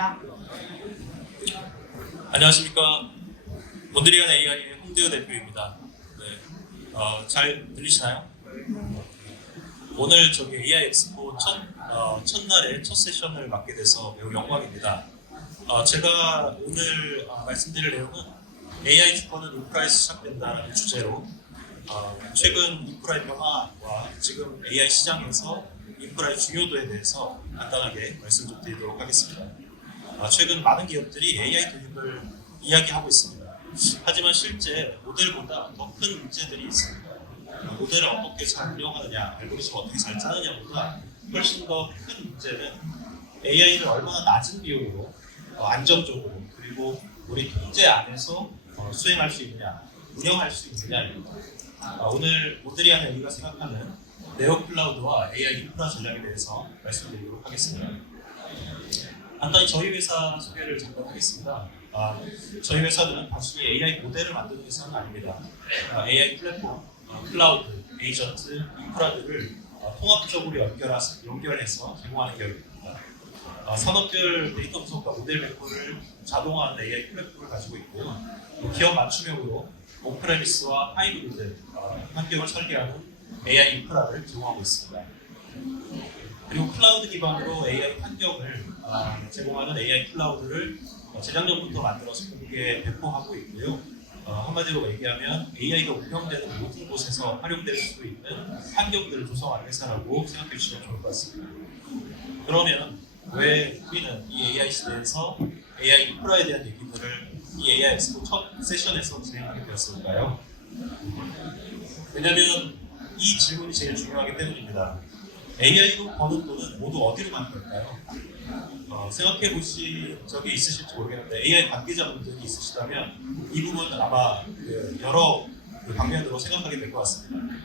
시작. 안녕하십니까. 몬드리안 AI의 홍대우 대표입니다. 네, 잘 들리시나요? 오늘 저기 AI 엑스포 첫날에 첫 세션을 맡게 돼서 매우 영광입니다. 제가 오늘 말씀드릴 내용은 AI 주권은 인프라에서 시작된다는 주제로 최근 인프라의 변화와 지금 AI 시장에서 인프라의 중요도에 대해서 간단하게 말씀 좀 드리도록 하겠습니다. 최근 많은 기업들이 AI 도입을 이야기하고 있습니다. 하지만 실제 모델보다 더 큰 문제들이 있습니다. 모델을 어떻게 잘 운영하느냐, 알고리즘을 어떻게 잘 짜느냐보다 훨씬 더 큰 문제는 AI를 얼마나 낮은 비용으로 안정적으로 그리고 우리 통제 안에서 수행할 수 있느냐, 운영할 수 있느냐입니다. 오늘 몬드리안 AI가 생각하는 네오 클라우드와 AI 인프라 전략에 대해서 말씀드리도록 하겠습니다. 간단히 저희 회사 소개를 잠깐 하겠습니다. 저희 회사는 단순히 AI 모델을 만드는 회사는 아닙니다. AI 플랫폼, 클라우드, 에이전트, 인프라들을 통합적으로 연결해서 제공하는 기업입니다. 산업별 데이터 분석과 모델 배포를 자동화하는 AI 플랫폼을 가지고 있고, 기업 맞춤형으로 온프레미스와 하이브리드 환경을 설계하는 AI 인프라를 제공하고 있습니다. 그리고 클라우드 기반으로 AI 환경을 제공하는 AI 클라우드를 재작년부터 만들어서 국외에 배포하고 있고요. 한마디로 얘기하면 AI가 운영되는 모든 곳에서 활용될 수 있는 환경들을 조성하는 회사라고 생각해 주시면 좋을 것 같습니다. 그러면 왜 우리는 이 AI 시대에서 AI 인프라에 대한 얘기들을 이 AI 엑스포 첫 세션에서 진행하게 되었을까요? 왜냐하면 이 질문이 제일 중요하기 때문입니다. AI로 버는 돈은 모두 어디로 가는 걸까요? 생각해 보신 적이 있으실지 모르겠는데 AI 관계자분들이 있으시다면 이 부분은 아마 여러 방면으로 생각하게 될 것 같습니다.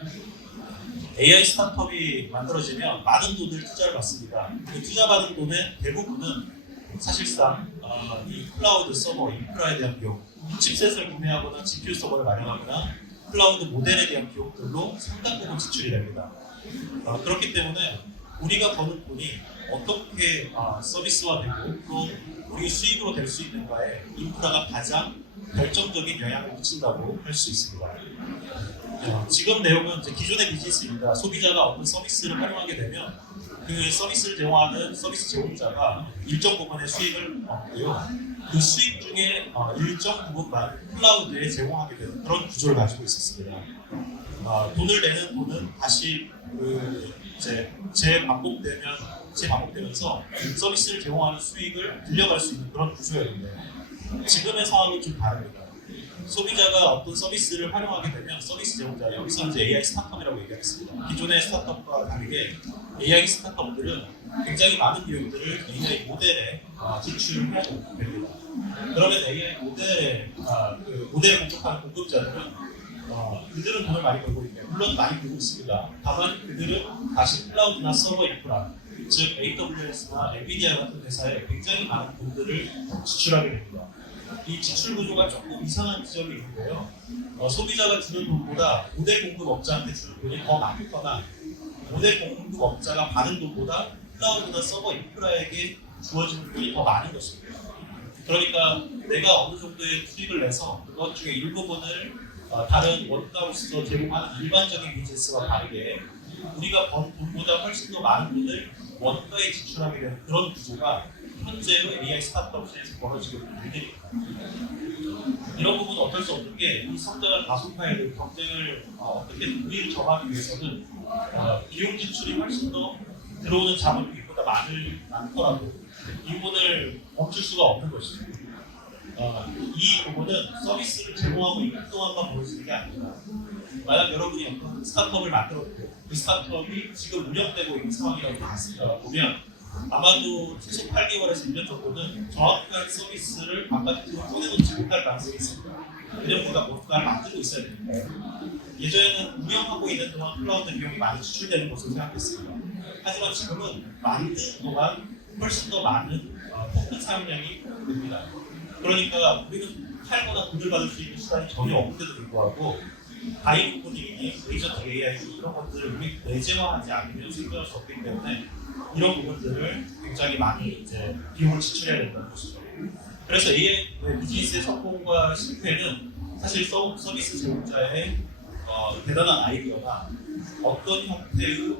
AI 스타트업이 만들어지면 많은 돈을 투자를 받습니다. 그 투자받은 돈의 대부분은 사실상 이 클라우드 서버 인프라에 대한 비용, 칩셋을 구매하거나 GPU 서버를 마련하거나 클라우드 모델에 대한 비용들로 상당 부분 지출이 됩니다. 그렇기 때문에 우리가 버는 돈이 어떻게 서비스화되고 또 우리 수익으로 될 수 있는가에 인프라가 가장 결정적인 영향을 미친다고 할 수 있습니다. 지금 내용은 이제 기존의 비즈니스입니다. 소비자가 어떤 서비스를 활용하게 되면 그 서비스를 제공하는 서비스 제공자가 일정 부분의 수익을 얻고요. 그 수익 중에 일정 부분만 클라우드에 제공하게 되는 그런 구조를 가지고 있었습니다. 돈을 내는 돈은 다시 재반복되면서 서비스를 제공하는 수익을 빌려갈 수 있는 그런 구조였는데 지금의 상황은 좀 다릅니다. 소비자가 어떤 서비스를 활용하게 되면 서비스 제공자, 여기서 이제 AI 스타트업이라고 얘기하겠습니다. 기존의 스타트업과 다르게 AI 스타트업들은 굉장히 많은 비용들을 AI 모델에 지출해야 됩니다. 그러면 AI 모델에 모델을 공급하는 공급자들은 그들은 돈을 많이 벌고 있고 물론 많이 벌고 있습니다. 다만 그들은 다시 클라우드나 서버 인프라, 즉 AWS나 엔비디아 같은 회사에 굉장히 많은 돈들을 지출하게 됩니다. 이 지출 구조가 조금 이상한 지점이 있는데요. 소비자가 주는 돈보다 모델 공급업자한테 주는 돈이 더 많거나 모델 공급업자가 받은 돈보다 클라우드나 서버 인프라에게 주어지는 돈이 더 많은 것입니다. 그러니까 내가 어느 정도의 수익을 내서 그것 중에 일부분을 다른 원가로서 제공하는 일반적인 비즈니스와 다르게 우리가 번 돈보다 훨씬 더 많은 돈을 원가에 지출하게 되는 그런 구조가 현재의 AI 스타트업시에서 벌어지고 있는 일들입니다. 이런 부분은 어쩔 수 없는 게 이 성장을 가속화해야 될 경쟁을 어떻게 우위를 정하기 위해서는 비용 지출이 훨씬 더 들어오는 자본비보다 많더라도 이 부분을 멈출 수가 없는 것이죠. 이 부분은 서비스를 제공하고 있는 동안만 보여지는 게 아닙니다. 만약 여러분이 어떤 스타트업을 만들었고 그 스타트업이 지금 운영되고 있는 상황이라고 보면 아마도 최소 8개월에서 1년 정도는 정확한 서비스를 바깥으로 꺼내놓지 못할 가능성이 있습니다. 왜냐면 우리가 뭔가를 만들고 있어야 되니까요. 예전에는 운영하고 있는 동안 클라우드 비용이 많이 지출되는 것으로 생각했습니다. 하지만 지금은 만든 동안 훨씬 더 많은 토큰 사용량이 됩니다. 그러니까 우리는 팔거나 돈을 받을 수 있는 수단이 전혀 없는데도 불구하고 하이 코딩이니 에이전트 AI 이런 것들을 우리 내재화하지 않으면 생겨날 수 없기 때문에 이런 부분들을 굉장히 많이 이제 비용을 지출해야 된다는 것이죠. 그래서 AI 비즈니스의 성공과 실패는 사실 서비스 제공자의 대단한 아이디어나 어떤 형태의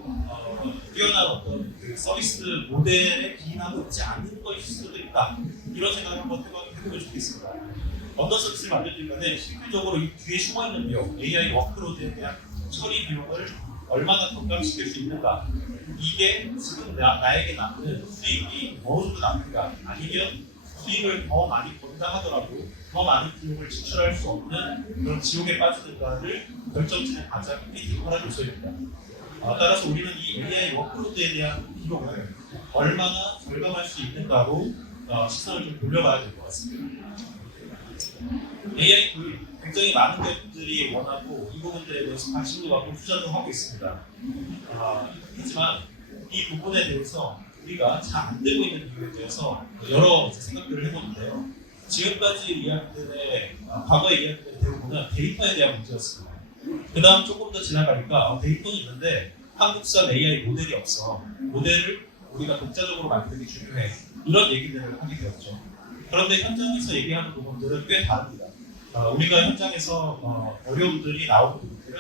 뛰어난 어떤 그 서비스 모델에 기인하고 있지 않는 것일 수도 있다. 이런 생각을 한번 해보면 좋겠습니다. 어떤 서비스를 만들든 간에 실질적으로 이 뒤에 숨어있는 비용, AI 워크로드에 대한 처리 비용을 얼마나 건강시킬 수 있는가, 이게 지금 나에게 남는 수익이 어느 정도 남는가, 아니면 수익을 더 많이 번다 하더라도 더 많은 비용을 지출할 수 없는 그런 지옥에 빠지는가를 결정짓는 가장 크리티컬한 요소입니다. 따라서 우리는 이 AI 워크로드에 대한 비용을 얼마나 절감할 수 있는가로 시선을 좀 돌려봐야 될 것 같습니다. AI 굉장히 많은 것들이 원하고 이 부분들에 대해서 관심도 갖고 투자도 하고 있습니다. 하지만 이 부분에 대해서 우리가 잘 안 되고 있는 이유에 대해서 여러 생각들을 해보는데요. 지금까지 이야기들의 과거의 이야기들의 대부분은 데이터에 대한 문제였습니다. 그 다음 조금 더 지나가니까 데이터는 있는데 한국산 AI 모델이 없어. 모델을 우리가 독자적으로 만들기 중요해. 이런 얘기들을 하게 되었죠. 그런데 현장에서 얘기하는 부분들은 꽤 다릅니다. 우리가 현장에서 어려움들이 나오는 부분들은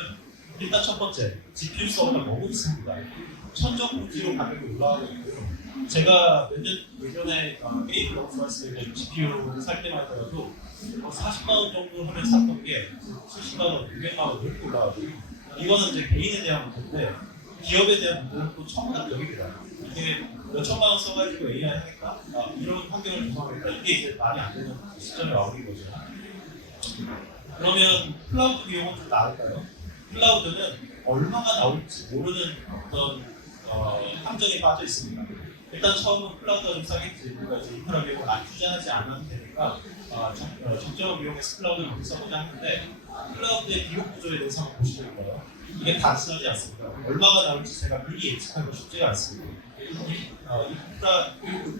일단 첫 번째, GPU 서버가 너무 비쌉니다. 천정부지로 가격이 올라가고 있고요. 제가 몇 년 예전에 게임을 너무 좋아했을 때 GPU를 살 때만 하더라도 40만 원 정도 하면 샀던 게 70만 원, 600만 원 이렇게 올라가고, 이거는 이제 개인에 대한 문제인데 기업에 대한 문제는 또 천문학적입니다. 이게 몇 천만 원 써가지고 AI 하니까 이런 환경을 조성하니까 이게 이제 말이 안 되는 시점에 와버린 거죠. 그러면 클라우드 비용은 좀 나을까요? 클라우드는 얼마가 나올지 모르는 어떤 함정에 빠져 있습니다. 일단 처음은 클라우드가 좀 싸겠지. 우리가 이제 인프라 비용을 안 투자하지 않아도 되니까 적정한 비용에서 클라우드를 많이 써보자 하는데, 클라우드의 비용 구조에 대해서 한번 보시면 돼요. 이게 단순하지 않습니다. 얼마가 나올지 제가 미리 예측하기 쉽지가 않습니다.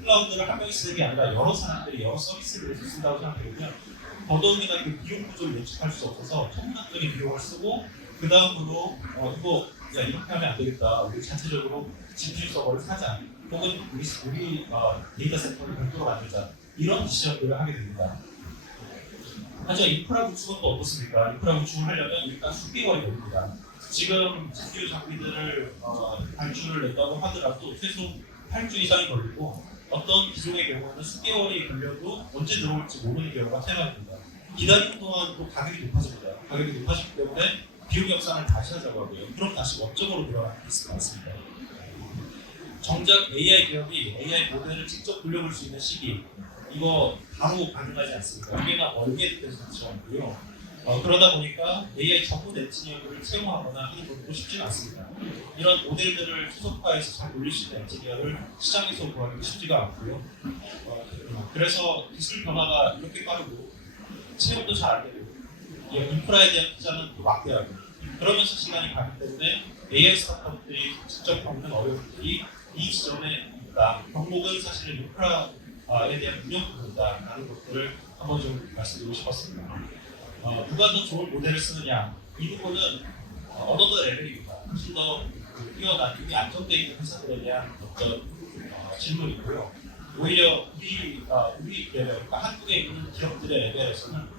클라우드를 한 명이 쓰는 게 아니라 여러 사람들이 여러 서비스를 쓴다고 생각해보면 더더욱이나 그 비용 구조를 예측할 수 없어서 천문학적인 비용을 쓰고, 그 다음으로 이거 이렇게 하면 안 되겠다, 우리 자체적으로 GPU 서버를 사자, 혹은 우리 데이터 센터를 별도로 만들자, 이런 디시전들을 하게 됩니다. 하지만 인프라 구축은 또 어떻습니까? 인프라 구축을 하려면 일단 수개월이 걸립니다. 지금 GPU 장비들을 발주를 낸다고 하더라도 최소 8주 이상이 걸리고, 어떤 기종의 경우는 수개월이 걸려도 언제 들어올지 모르는 경우가 태반입니다. 기다리는 동안 또 가격이 높아집니다. 가격이 높아지기 때문에 비용 협상을 다시 하자고 하고요. 그럼 다시 원점으로 돌아가는 케이스가 많습니다. 정작 AI 기업이 AI 모델을 직접 돌려볼 수 있는 시기, 이거 바로 가능하지 않습니다. 꽤나 멀게 되는 상황이고요. 그러다 보니까 AI 전문 엔지니어를 채용하거나 하는 것도 쉽지는 않습니다. 이런 모델들을 초속화해서 잘 돌릴 수 있는 엔지니어를 시장에서 구하기 쉽지가 않고요. 그래서 기술 변화가 이렇게 빠르고 채용도 잘 안 되고, 인프라에 대한 투자는 또 막대하고, 그러면서 시간이 가기 때문에 AI 스타트업들이 직접 겪는 어려움들이 이 지점에 있다. 경목은 사실은 인프라에 대한 운영 부분이다라는 것들을 한번 좀 말씀드리고 싶었습니다. 누가 더 좋은 모델을 쓰느냐, 이 부분은 어느 더 레벨입니다. 훨씬 더 뛰어난, 이미 안정되어 있는 회사들에 대한 어떤 질문이고요. 오히려 우리 레벨, 그러니까 한국에 있는 기업들의 레벨에서는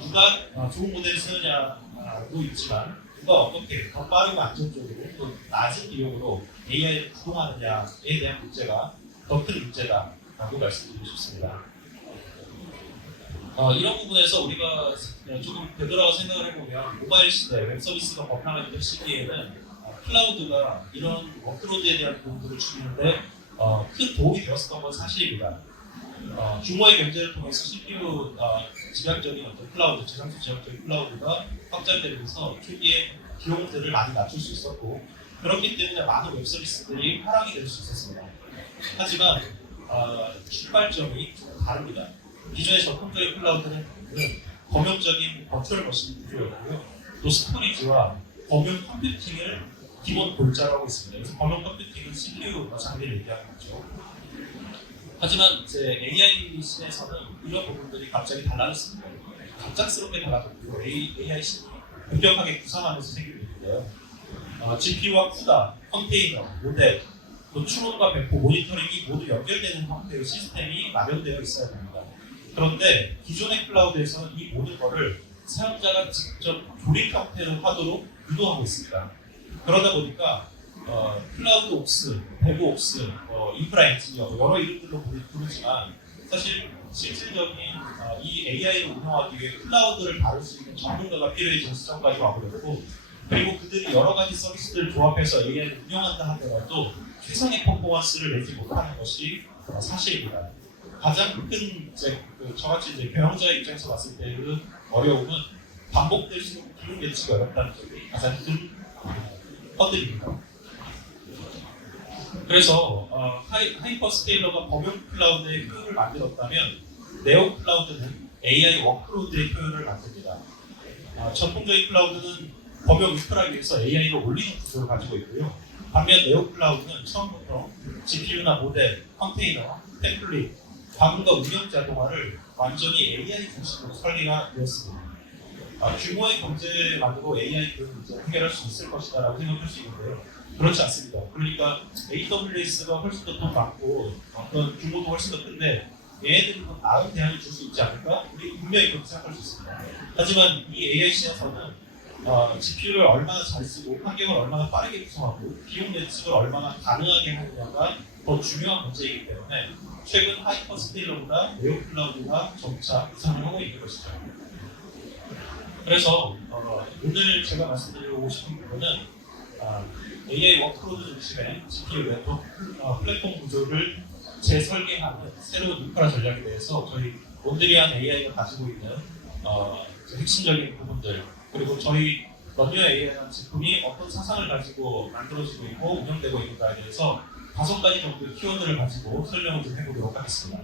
누가 좋은 모델을 쓰느냐도 있지만, 누가 어떻게 더 빠르고 안정적으로 또 낮은 비용으로 AI를 구동하느냐에 대한 문제가 더 큰 문제다라고 말씀드리고 싶습니다. 이런 부분에서 우리가 조금 되돌아가 생각을 해보면, 모바일 시대, 웹 서비스가 범람했던 시기에는 클라우드가 이런 워크로드에 대한 부분들을 줄이는데 큰 도움이 되었던 건 사실입니다. 규모의 경제를 통해서 CPU 집약적인 어떤 클라우드, 저장소 집약적인 클라우드가 확장되면서 초기에 비용들을 많이 낮출 수 있었고, 그렇기 때문에 많은 웹 서비스들이 활용이 될 수 있었습니다. 하지만 출발점이 좀 다릅니다. 기존의 전통적인 클라우드는 범용적인 버추얼 머신 구조였고요. 또 스토리지와 범용 컴퓨팅을 기본 골자로 하고 있습니다. 그래서 범용 컴퓨팅은 CPU 장비를 얘기하는 거죠. 하지만 이제 AI 시대에서는 이런 부분들이 갑자기 달라졌습니다. 갑작스럽게 달라졌고, AI 시대 급격하게 구상하면서 생기고 있는데요. GPU와 CUDA, 컨테이너, 모델, 또 추론과 배포, 모니터링이 모두 연결되는 형태의 시스템이 마련되어 있어야 됩니다. 그런데 기존의 클라우드에서는 이 모든 것을 사용자가 직접 조립 형태로 하도록 유도하고 있습니다. 그러다 보니까 클라우드 옵스, 데브 옵스, 인프라 엔지니어 여러 이름들로 부르지만 사실 실질적인 이 AI를 운영하기 위해 클라우드를 다룰 수 있는 전문가가 필요해진 시점까지 와버렸고, 그리고 그들이 여러 가지 서비스들을 조합해서 AI를 운영한다 하더라도 최상의 퍼포먼스를 내지 못하는 것이 사실입니다. 가장 큰 저같이 경영자의 입장에서 봤을 때 그 어려움은 반복될 수 있는 기록 예측이 어렵다는 점이 가장 큰 허들입니다. 그래서 하이퍼스케일러가 범용 클라우드의 표현을 만들었다면 네오 클라우드는 AI 워크로드의 표현을 만듭니다. 전통적인 클라우드는 범용 인프라 위에서 AI를 올리는 구조를 가지고 있고요. 반면 네오 클라우드는 처음부터 GPU나 모델, 컨테이너, 템플릿, 과금과 운영 자동화를 완전히 AI 중심으로 설계가 되었습니다. 규모의 경제만으로 AI 문제를 해결할 수 있을 것이다라고 생각할 수 있는데요. 그렇지 않습니다. 그러니까 AWS가 훨씬 더 돈 많고 어떤 규모도 훨씬 더 큰데 얘네들이 더 나은 대안을 줄 수 있지 않을까? 우리 분명히 그렇게 생각할 수 있습니다. 하지만 이 AI 시장에서는 GPU를 얼마나 잘 쓰고 환경을 얼마나 빠르게 구성하고 비용 예측을 얼마나 가능하게 하느냐가 더 중요한 문제이기 때문에 최근 하이퍼스케일러보다 네오 클라우드가 점차 우상을 하고 있는 것이죠. 그래서 오늘 제가 말씀드리고 싶은 부분은 AI 워크로드 중심의 GPU 네트워크 플랫폼 구조를 재설계하는 새로운 인프라 전략에 대해서 저희 몬드리안 AI가 가지고 있는 핵심적인 부분들, 그리고 저희 런리어 AI라는 제품이 어떤 사상을 가지고 만들어지고 있고 운영되고 있는가에 대해서 5가지 정도의 키워드를 가지고 설명을 좀 해보도록 하겠습니다.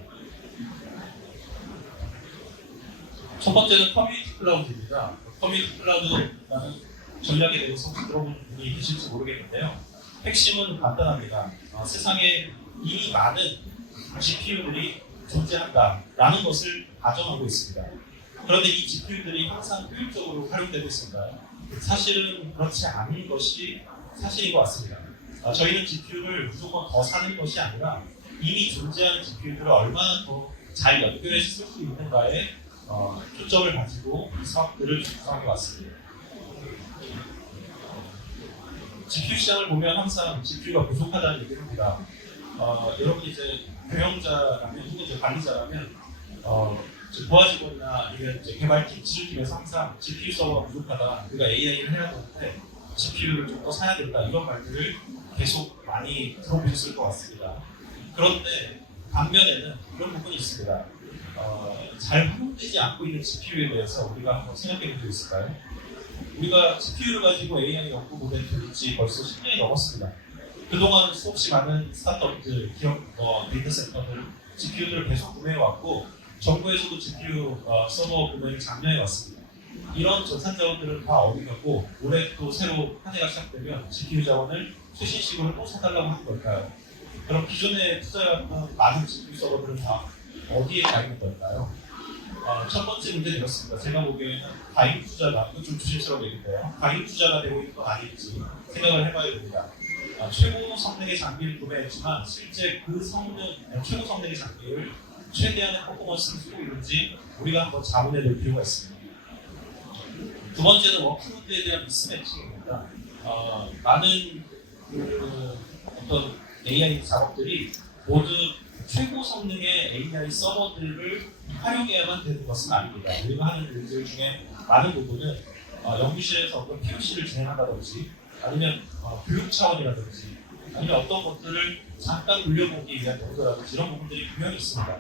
첫 번째는 커뮤니티 클라우드입니다. 커뮤니티 클라우드라는 전략에 대해서 혹시 들어본 분이 계실지 모르겠는데요. 핵심은 간단합니다. 세상에 이미 많은 GPU들이 존재한다라는 것을 가정하고 있습니다. 그런데 이 GPU들이 항상 효율적으로 활용되고 있습니다. 사실은 그렇지 않은 것이 사실인 것 같습니다. 저희는 GPU를 무조건 더 사는 것이 아니라 이미 존재하는 GPU들을 얼마나 더 잘 연결해서 쓸 수 있는가에 초점을 가지고 이 사업들을 구성해 왔습니다. GPU 시장을 보면 항상 GPU가 부족하다는 얘기를 합니다. 여러분이 이제 경영자라면, 혹은 이제 관리자라면, 부하 직원이나 아니면 이제 개발팀, 기술팀에서 항상 GPU 서버가 부족하다, 우리가 AI를 해야 되는데 GPU를 좀 더 사야 된다, 이런 말들을 계속 많이 들어보셨을 것 같습니다. 그런데 반면에는 그런 부분이 있습니다. 잘 활용되지 않고 있는 GPU에 대해서 우리가 한번 생각해 본 적 있을까요? 우리가 GPU를 가지고 AI 연구 모델 들지 벌써 10년이 넘었습니다. 그동안 수없이 많은 스타트업들, 기업, 데이터 센터들, GPU들을 계속 구매해왔고, 정부에서도 GPU 서버 구매를 장려해 왔습니다. 이런 전산 자원들은 다 어디 갔고, 올해 또 새로 한 해가 시작되면 GPU 자원을 최신식으로 또 사달라고 하는 걸까요? 그럼 기존에 투자했던 많은 GPU 서버들은 다 어디에 가 있는 걸까요? 첫 번째 문제는 이렇습니다. 제가 보기에는 과잉 투자가, 이거 좀 조심스러운 얘기인데요. 과잉 투자가 되고 있는 건 아닐지 생각을 해봐야 됩니다. 최고 성능의 장비를 구매했지만 실제 그 최고 성능의 장비를 최대한의 퍼포먼스를 쓰고 있는지 우리가 한번 자문해 볼 필요가 있습니다. 두 번째는 워크로드에 대한 미스매칭입니다. 많은 어떤 AI 작업들이 모두 최고 성능의 AI 서버들을 활용해야만 되는 것은 아닙니다. 우리가 하는 일들 중에 많은 부분은 연구실에서 어떤 POC를 진행한다든지, 아니면 교육 차원이라든지, 아니면 어떤 것들을 잠깐 돌려보기 위한 용도라든지, 이런 부분들이 분명히 있습니다.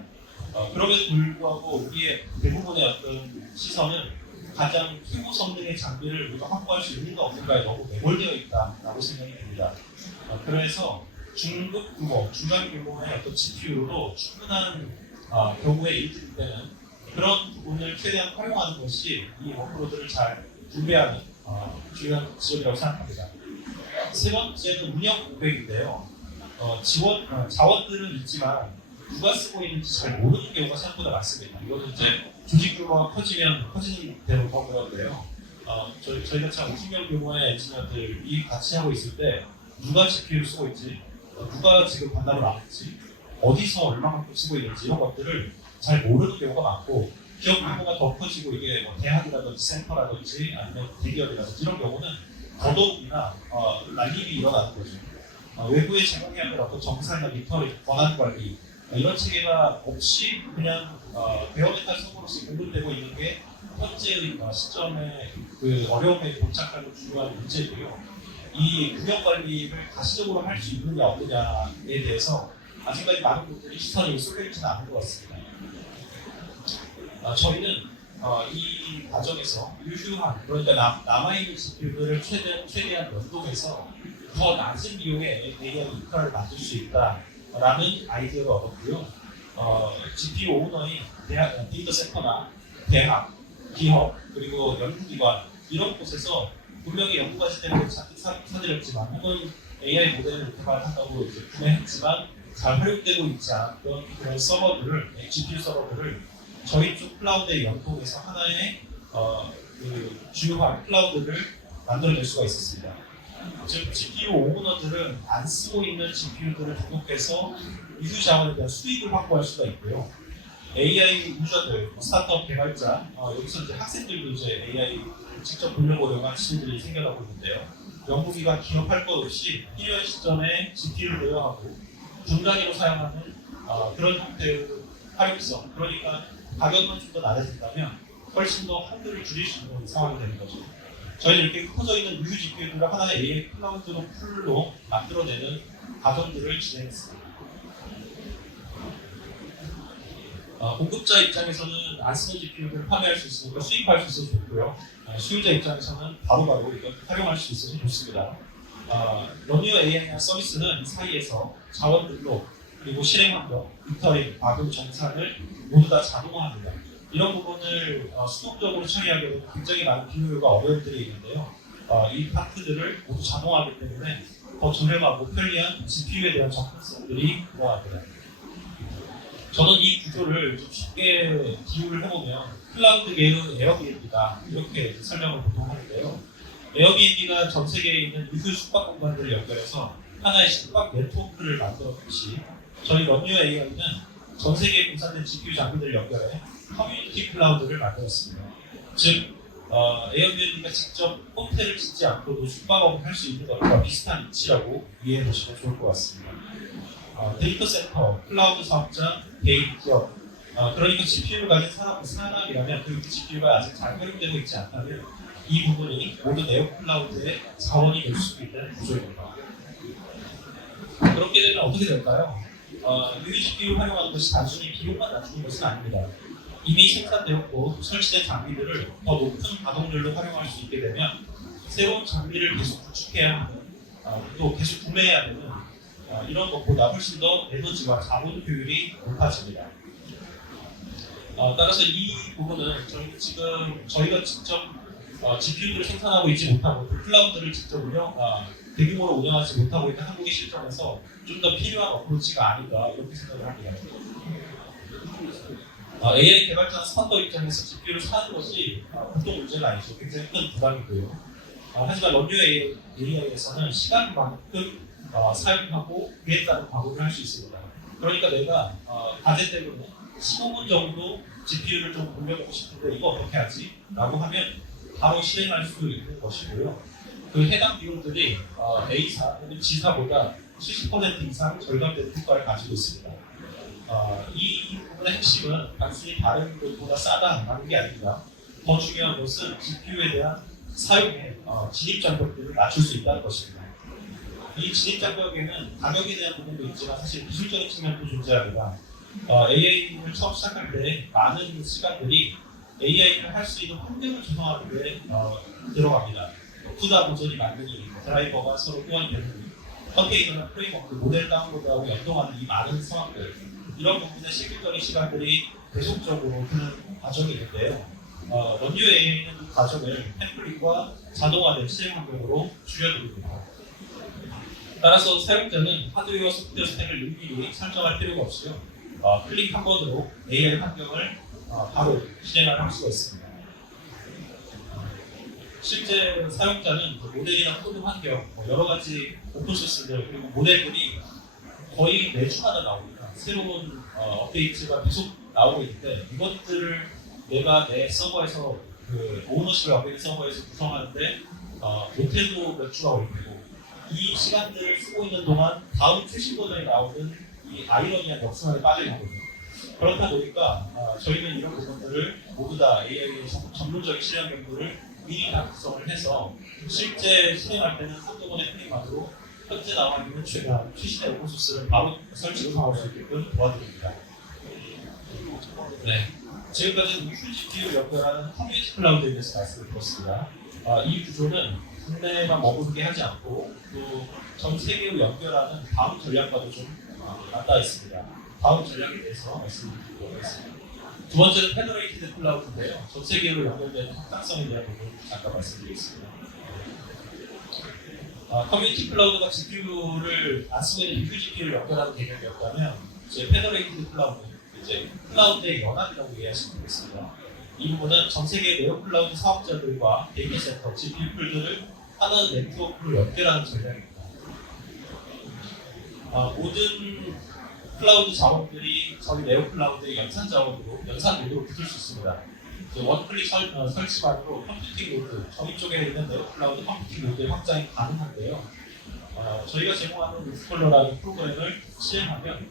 그럼에도 불구하고 우리의 대부분의 어떤 시선은 가장 최고 성능의 장비를 우리가 확보할 수 있는가 없는가에 너무 매몰되어 있다라고 생각이 듭니다. 그래서 중급 규모, 중간 규모의 어떤 GPU로도 충분한 경우의 일들일 때는 그런 부분을 최대한 활용하는 것이 이 워크로드를 잘 분배하는 중요한 지점이라고 생각합니다. 세 번째는 운영 공백인데요. 자원들은 있지만 누가 쓰고 있는지 잘 모르는 경우가 생각보다 많습니다. 이거는 이제 조직 규모가 커지면 커지는 대로 더 그런데요. 저희가 참 50명 규모의 엔지니어들이 같이 하고 있을 때 누가 GPU를 쓰고 있지, 누가 지금 반납을 안 했지, 어디서 얼마만큼 쓰고 있는지 이런 것들을 잘 모르는 경우가 많고, 기업 규모가 더 커지고 이게 뭐 대학이라든지 센터라든지 아니면 대기업이라든지 이런 경우는 더더욱이나 난립이 일어나는 거죠. 외부에 제공해야 할 어떤 정산이나 미터링, 권한 관리 이런 체계가 없이 그냥 베어메탈 서버로서 공급되고 있는 게 현재의 시점에 그 어려움에 봉착하는 중요한 문제고요. 이 금융 관리를 가시적으로 할 수 있느냐 없느냐에 대해서 아직까지 많은 분들이 시선이 쏠려 있지는 않은 것 같습니다. 저희는 이 과정에서 유휴한, 그러니까 남아있는 GPU들을 최대한 연동해서 더 낮은 비용의 AI 인프라를 만들 수 있다라는 아이디어를 얻었고요. GPU 오너인 데이터 센터나 대학, 기업, 그리고 연구기관 이런 곳에서 분명히 연구과실 때문에 사들였지만 혹은 AI 모델을 개발한다고 이제 구매했지만 잘 활용되고 있지 않았던 그런 서버들을, GPU 서버들을 저희 쪽 클라우드에 연동해서 하나의 그 주요한 클라우드를 만들어낼 수가 있었습니다. 즉 GPU 오너들은 안 쓰고 있는 GPU들을 등록해서 유휴 자원에 대한 수익을 확보할 수가 있고요. AI 유저들, 스타트업 개발자, 여기서 이제 학생들도 이제 AI 직접 돌려보려고 하는 시도들이 생겨나고 있는데요. 연구기관 기업 할 것 없이 필요한 시점에 GPU를 대여하고 분단위로 사용하는 그런 형태의 활용성, 그러니까 가격만 좀 더 낮아진다면 훨씬 더 한도를 줄일 수 있는 상황이 되는 거죠. 저희는 이렇게 커져 있는 유휴 GPU들을 하나의 AI 클라우드로 풀로 만들어내는 과정들을 진행했습니다. 공급자 입장에서는 안 쓰는 GPU를 판매할 수 있으니까 수입할 수 있어서 좋고요. 수요자 입장에서는 바로바로 이걸 활용할 수 있어서 좋습니다. 러니어 AI나 서비스는 이 사이에서 자원들로 그리고 실행 환경, 미터링, 바금 정산을 모두 다 자동화합니다. 이런 부분을 수동적으로 처리하게 되면 굉장히 많은 비효율과 어려움들이 있는데요. 이 파트들을 모두 자동화하기 때문에 더 저렴하고 편리한 GPU에 대한 접근성들이 늘어납니다. 저는 이 구조를 좀 쉽게 비유를 해보면 클라우드계의 에어비앤비다 이렇게 설명을 보통 하는데요. 에어비앤비가 전 세계에 있는 유휴 숙박 공간들을 연결해서 하나의 숙박 네트워크를 만들었듯이 저희 러니어 AI는 전 세계에 분산된 GPU 장비들을 연결해 커뮤니티 클라우드를 만들었습니다. 즉 에어비앤비가 직접 호텔을 짓지 않고도 숙박업을 할 수 있는 것과 비슷한 위치라고 이해해 보시면 좋을 것 같습니다. 데이터 센터, 클라우드 사업자, 개인 기업, 그러니까 GPU를 가진 사람이라면 그 GPU가 아직 잘 활용되고 있지 않다면 이 부분이 모두 네오 클라우드의 자원이 될 수 있는 구조입니다. 그렇게 되면 어떻게 될까요? 유휴 GPU 활용하는 것이 단순히 비용만 낮추는 것은 아닙니다. 이미 생산되었고 설치된 장비들을 더 높은 가동률로 활용할 수 있게 되면 새로운 장비를 계속 구축해야 하는, 또 계속 구매해야 되는 이런 것보다 훨씬 더 에너지와 자본 효율이 높아집니다. 따라서 이 부분은 저희가 직접 GPU들을 생산하고 있지 못하고 클라우드를 직접 대규모로 운영하지 못하고 있는 한국의 실정에서 좀 더 필요한 어프로치가 아닌가 이렇게 생각을 합니다. AI 개발자나 스타트업 입장에서 GPU를 사는 것이 보통 문제가 아니죠. 굉장히 큰 부담이고요. 하지만 러니어 AI에서는 시간만큼 사용하고 그에 따른 광고를 할 수 있습니다. 그러니까 내가 과제 때문에 15분 정도 GPU를 좀 돌려보고 싶은데 이거 어떻게 하지? 라고 하면 바로 실행할 수 있는 것이고요. 그 해당 비용들이 A사 혹은 G사보다 70% 이상 절감되는 효과를 가지고 있습니다. 이 부분의 핵심은 단순히 다른 것보다 싸다라는 게 아닙니다. 더 중요한 것은 GPU에 대한 사용의 진입 장벽들을 낮출 수 있다는 것입니다. 이 진입 장벽에는 가격에 대한 부분도 있지만 사실 기술적인 측면도 존재합니다. AI를 처음 시작할 때 많은 시간들이 AI를 할 수 있는 환경을 조성하는 데 들어갑니다. 쿠다 버전이 만드는 드라이버가 서로 호환되는 컨테이너나 프레임워크, 모델 다운로드하고 연동하는 이 많은 상황들, 이런 부분의 실질적인 시간들이 계속적으로 드는 과정이 있는데요. 러니어 AI는 이 과정을 템플릿과 자동화된 실행 환경으로 줄여드립니다. 따라서 사용자는 하드웨어, 소프트웨어 스택을 일일이 설정할 필요가 없이요. 클릭 한 번으로 AI 환경을 바로 실행을 할 수가 있습니다. 실제 사용자는 그 모델이나 코드 환경, 여러 가지 오픈소스들 그리고 모델들이 거의 매주마다 나옵니다. 새로운 업데이트가 계속 나오고 있는데 이것들을 내가 내 서버에서 그 오너십을 갖고 있는 서버에서 구성하는데 못해도 몇 주가 걸리고 이 시간들을 쓰고 있는 동안 다음 최신 버전이 나오는 이 아이러니한 역순환에 빠져 있거든요. 그렇다 보니까 저희는 이런 부분들을 모두 다 AI의 전문적인 실행 연구를 미리 다 구성을 해서 실제 실행할 때는 한꺼번에 클릭만으로 현재 나와 있는 최신의 오픈소스를 바로 설치 구성할 수 있게끔 도와드립니다. 네. 지금까지 UGPU 연결하는 커뮤니티 클라우드에 대해서 말씀을 드렸습니다. 이 구조는 국내에만 머무르게 하지 않고 또 전 세계로 연결하는 다음 전략과도 좀 맞닿아 있습니다. 다음 전략에 대해서 말씀드리도록 하겠습니다. 두 번째는 페더레이티드 클라우드인데요. 전 세계로 연결되는 확장성에 대한 부분 잠깐 말씀드리겠습니다. 커뮤니티 클라우드가 GPU를 안 쓰고 있는 UGPU를 연결하는 개념이었다면 이제 페더레이티드 클라우드, 이제 클라우드의 연합이라고 이해하시면 되겠습니다. 이 부분은 전 세계 네오 클라우드 사업자들과 데이터 센터, GPU 풀들을 하나의 네트워크로 연결하는 전략입니다. 모든 클라우드 자원들이 저희 네오 클라우드의 연산 자원으로, 연산 노드로 붙을 수 있습니다. 원클릭 설치만으로 컴퓨팅 노드, 저희 쪽에 있는 네오 클라우드 컴퓨팅 노드의 확장이 가능한데요. 저희가 제공하는 익스플로러라는 프로그램을 실행하면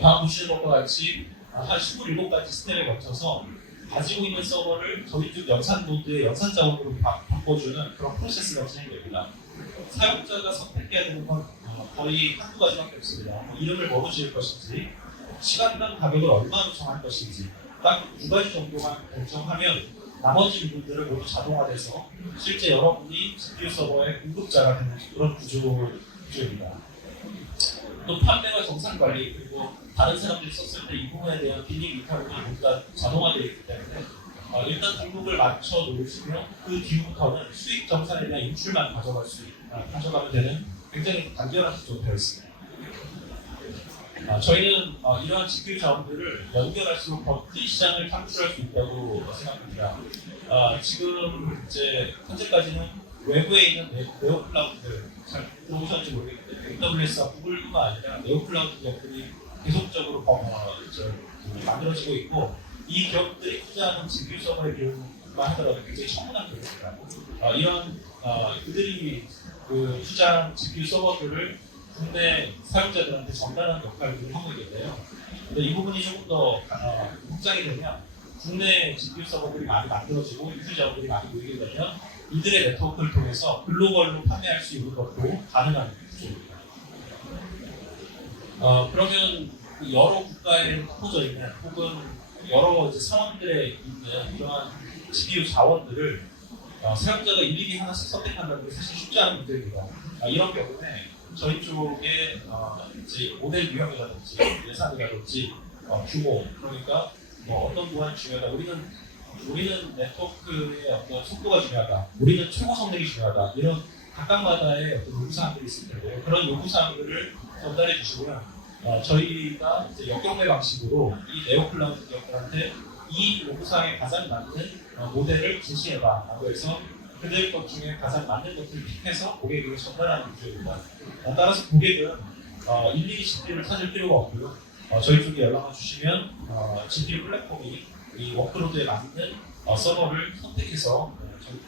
다음 보시는 것과 같이 한 27가지 스텝에 거쳐서 가지고 있는 서버를 저희 쪽 연산 노드의 연산 자원으로 바꿔주는 그런 프로세스가 진행됩니다. 사용자가 선택해야 되는 건 거의 한두 가지밖에 없습니다. 이름을 뭐로 지을 것인지, 시간당 가격을 얼마로 정할 것인지 딱 두 가지 정도만 결정하면 나머지 부분들을 모두 자동화돼서 실제 여러분이 GPU 서버의 공급자가 되는 그런 구조입니다. 또 판매와 정산 관리 그리고 다른 사람들이 썼을 때 이 부분에 대한 빌링 리터널이 모두 다 자동화되어 있기 때문에 일단 등록을 맞춰 놓으시면 그 뒤부터는 수익 정산에 대한 인출만 가져가면 되는 굉장히 간결한 구조로 되어 있습니다. 저희는 이러한 GPU 자원들을 연결할수록 더 큰 시장을 창출할 수 있다고 생각합니다. 지금 이제 현재까지는 외부에 있는 네오 클라우드들 잘 들어보셨는지 모르겠는데 AWS와 구글뿐만 아니라 네오 클라우드 기업들이 계속적으로 만들어지고 있고 이 기업들이 투자하는 GPU 서버의 비용만 하더라도 굉장히 청문한 비용입니다. 이런 그들이 그 투자한 GPU 서버들을 국내 사용자들한테 전달하는 역할을 하고 있는데요. 근데 이 부분이 조금 더 확장이 되면 국내 GPU 서버들이 많이 만들어지고 유주 자원들이 많이 모이게 되면 이들의 네트워크를 통해서 글로벌로 판매할 수 있는 것도 가능한 구조입니다. 그러면 여러 국가에 흩어져 있는 혹은 여러 상황들에 있는 이러한 GPU 자원들을 사용자가 일일이 하나씩 선택한다는 게 사실 쉽지 않은 문제입니다. 이런 경우에 저희 쪽에 이제 모델 유형이라든지 예산이라든지 규모, 그러니까 어떤 부분이 중요하다. 우리는 네트워크의 어떤 속도가 중요하다. 우리는 최고 성능이 중요하다. 이런 각각마다의 어떤 요구사항들이 있을 텐데요. 그런 요구사항들을 전달해 주시고요. 저희가 이제 역경매 방식으로 이 네오 클라우드 기업들한테 이 요구사항에 가장 맞는 모델을 제시해봐 라고 해서 그들 것 중에 가장 맞는 것들을 픽해서 고객에게 전달하는 구조입니다. 따라서 고객은 일일이 GPU를 찾을 필요가 없고요. 저희 쪽에 연락을 주시면 GPU 플랫폼이 이 워크로드에 맞는 서버를 선택해서